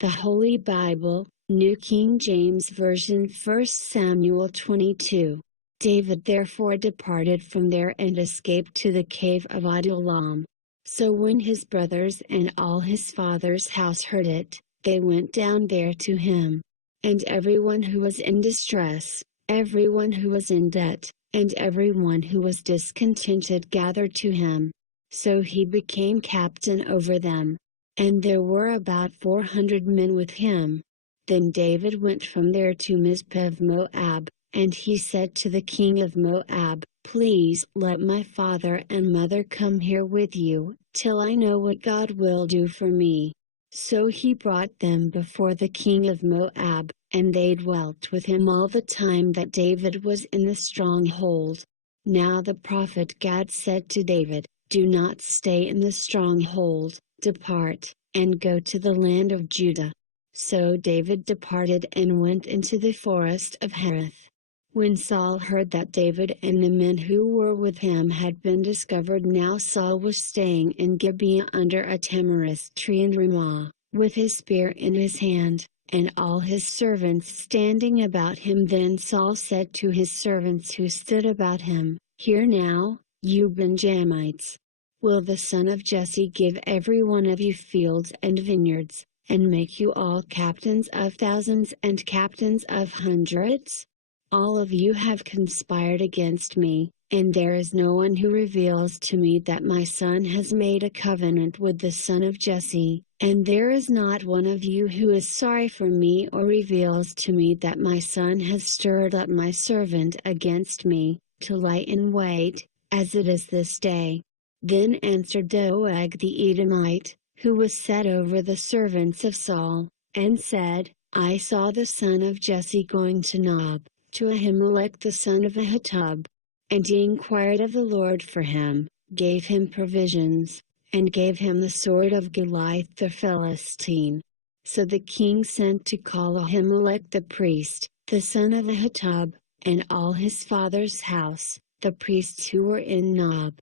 The Holy Bible, New King James Version, 1 Samuel 22. David therefore departed from there and escaped to the cave of Adullam. So when his brothers and all his father's house heard it, they went down there to him. And everyone who was in distress, everyone who was in debt, and everyone who was discontented gathered to him. So he became captain over them. And there were about 400 men with him. Then David went from there to Mizpah of Moab, and he said to the king of Moab, "Please let my father and mother come here with you, till I know what God will do for me." So he brought them before the king of Moab, and they dwelt with him all the time that David was in the stronghold. Now the prophet Gad said to David, "Do not stay in the stronghold, depart, and go to the land of Judah." So David departed and went into the forest of Hereth. When Saul heard that David and the men who were with him had been discovered, now Saul was staying in Gibeah under a tamarisk tree in Ramah, with his spear in his hand, and all his servants standing about him. Then Saul said to his servants who stood about him, "Hear now, you Benjamites. Will the son of Jesse give every one of you fields and vineyards, and make you all captains of thousands and captains of hundreds? All of you have conspired against me, and there is no one who reveals to me that my son has made a covenant with the son of Jesse, and there is not one of you who is sorry for me or reveals to me that my son has stirred up my servant against me, to lie in wait, as it is this day." Then answered Doeg the Edomite, who was set over the servants of Saul, and said, "I saw the son of Jesse going to Nob, to Ahimelech the son of Ahitub. And he inquired of the Lord for him, gave him provisions, and gave him the sword of Goliath the Philistine." So the king sent to call Ahimelech the priest, the son of Ahitub, and all his father's house, the priests who were in Nob.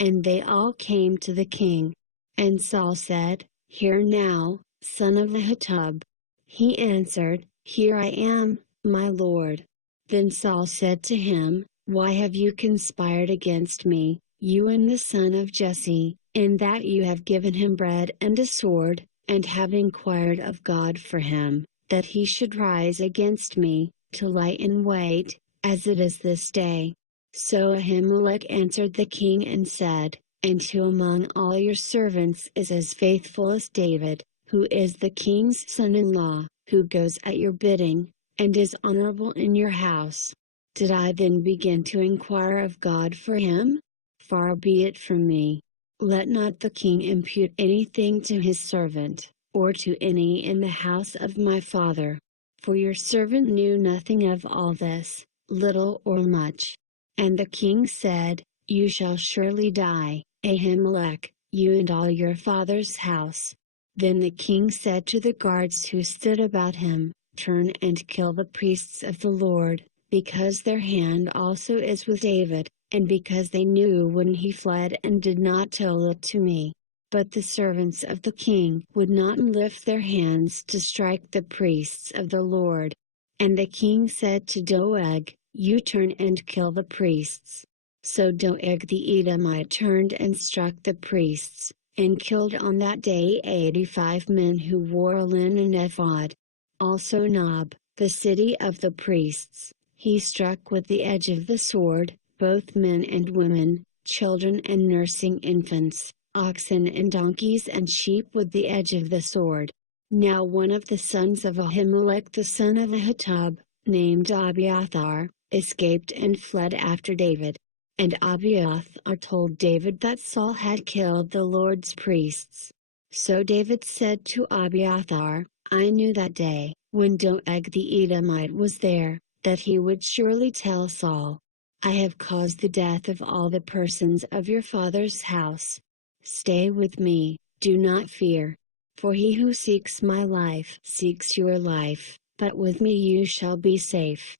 And they all came to the king. And Saul said, "Hear now, son of Ahitub." He answered, "Here I am, my lord." Then Saul said to him, "Why have you conspired against me, you and the son of Jesse, in that you have given him bread and a sword, and have inquired of God for him, that he should rise against me, to lie in wait, as it is this day?" So Ahimelech answered the king and said, "And who among all your servants is as faithful as David, who is the king's son-in-law, who goes at your bidding, and is honorable in your house? Did I then begin to inquire of God for him? Far be it from me. Let not the king impute anything to his servant, or to any in the house of my father. For your servant knew nothing of all this, little or much." And the king said, "You shall surely die, Ahimelech, you and all your father's house." Then the king said to the guards who stood about him, "Turn and kill the priests of the Lord, because their hand also is with David, and because they knew when he fled and did not tell it to me." But the servants of the king would not lift their hands to strike the priests of the Lord. And the king said to Doeg, "You turn and kill the priests." So Doeg the Edomite turned and struck the priests, and killed on that day 85 men who wore a linen ephod. Also Nob, the city of the priests, he struck with the edge of the sword, both men and women, children and nursing infants, oxen and donkeys and sheep with the edge of the sword. Now one of the sons of Ahimelech the son of Ahitub, named Abiathar, escaped and fled after David. And Abiathar told David that Saul had killed the Lord's priests. So David said to Abiathar, "I knew that day, when Doeg the Edomite was there, that he would surely tell Saul. I have caused the death of all the persons of your father's house. Stay with me, do not fear. For he who seeks my life seeks your life, but with me you shall be safe."